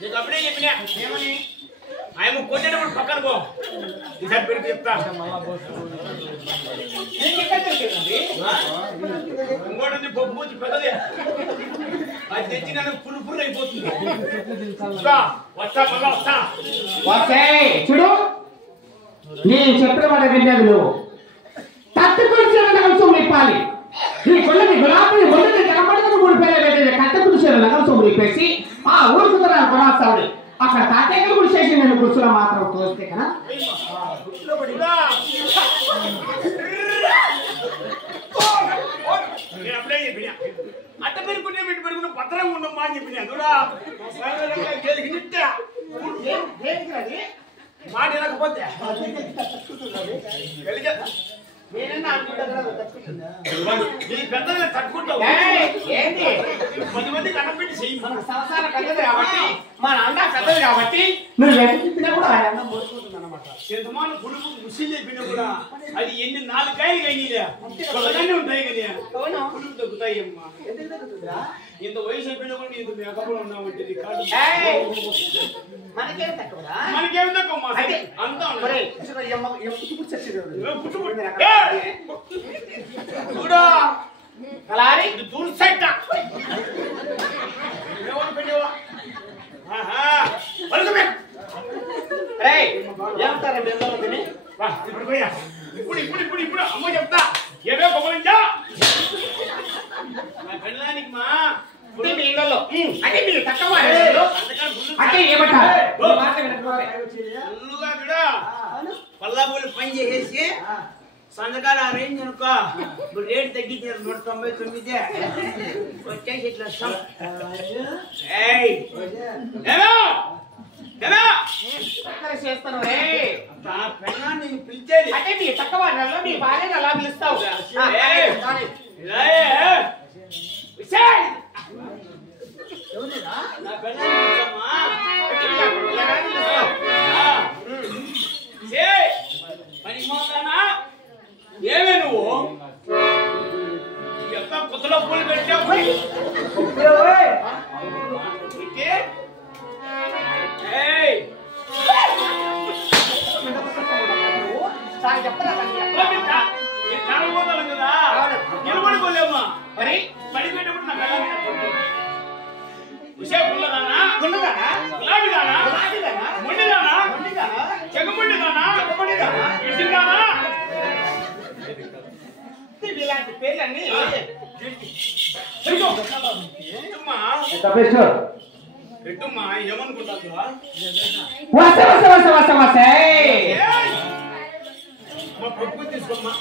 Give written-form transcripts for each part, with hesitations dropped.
నీకు అప్పుడే చెప్పినా ఏమని ఆయన కొట్టేటప్పుడు పక్కన పో ఈసారి పెడితే చెప్తా ఇంకోటి పప్పు వచ్చి పెద్దదే అది తెచ్చి నన్ను పులు అయిపోతుంది చూడు నేను చెప్పిన మాట విన్నాను నువ్వు కత్తిపురుషుల సొమ్ము ఇప్పాలి నీ కొల్లది గులాబీ మొదటి కనబడదని 3 పేర్లు కత్తిపురుషుల నగర సొమ్ము ఇప్పేసి ఆ ఊరుకు కొనాస్తాడు అక్కడ తాతయ్యలు కూడా చేసి నేను గుర్తులో మాత్రం తోస్తే కదా నేను అప్పుడే చెప్పినా అట్ట పెరుగుకుంటే పెట్టి పెరుగుకున్న భద్రంగా ఉండమ్మా అని చెప్పినా చూడా మాట వినకపోతే పెద్దగా తట్టుకుంటావు 10 మందికి అన్నం పెట్టి చెయ్యి మన సంసారం పెద్దది కాబట్టి మన అన్న పెద్దది కాబట్టి నువ్వు ఎంత చెప్పినా కూడా ఆయన అన్నం పోసుకుంటుంది అనమాట శతమానం పులుపు ముసిలి చెప్పినా కూడా అది ఎన్ని 4 కాయలు కైనీలే కొలగానే ఉంటాయి కదా పులుపు తగ్గుతాయి అమ్మా ఎందుకు తగ్గుతుందా ఇంత వయసు అయిపోయినా కూడా ఇంత మేకప్పుడు ఉన్నామంటే మనకేం తక్కువదా మనకేం తక్కువ అంతా చూడా కలారి దూర్ సైట్ పెట్టేవా ఏమంటారా మీరు ఇప్పుడు పోయా ఇప్పుడు అమ్మ చెప్తా ఏవే గొప్పలించా నా కళ్ళానికి మా మీ ఇళ్ళలో అంటే మీరు తక్కువ అంటే ఏమంటారు పల్లాపూలు పని చేసేసి సంతకాలు అరేంజ్ అనుకో ఇప్పుడు రేటు తగ్గించారు 199 వచ్చేసి ఇట్లా చేస్తాను నేను పిలిచేది అంటే మీ తక్కువ నీ భార్యను అలా పిలుస్తావు నా పని మాట్లానా ఏమే నువ్వు ఎంత కొత్తలో పూలు పెట్టావు కదా నిలబడుకోలేమ్మా మరి పడి పెట్టినప్పుడు నా కళ్ళ విషయం గుల్లదానా గులాబీదానా మొండిదానా చెగముండిదానా ఇసిదానా ఇలాంటి పేర్లన్నీ రెడ్డమ్మా ఏమనుకుంటారు మా పప్పు తీసుకోమ్మా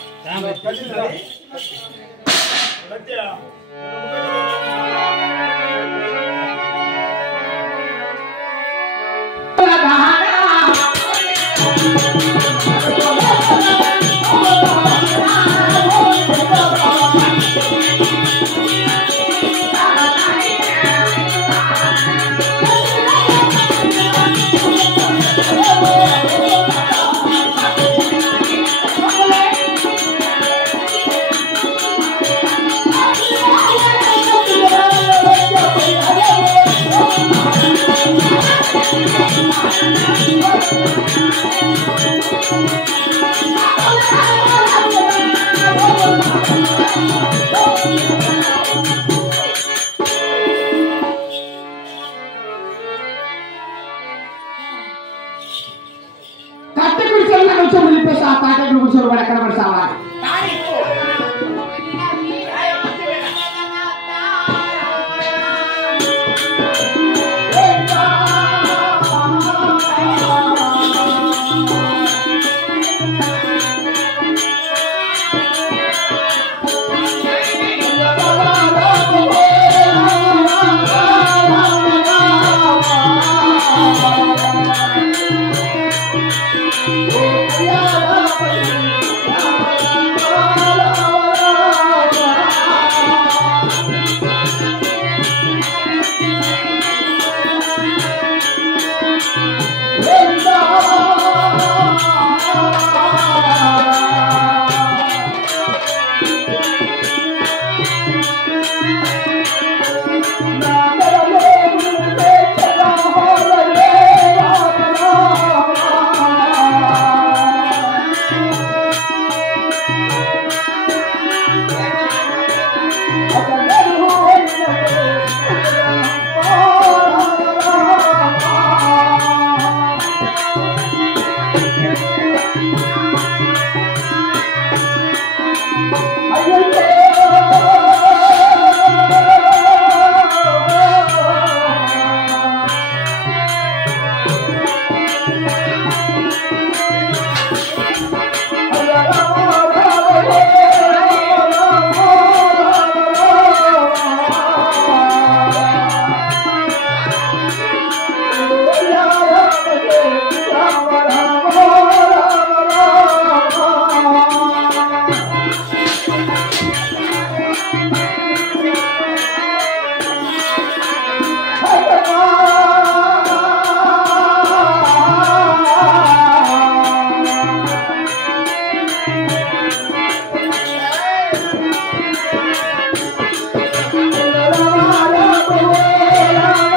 రా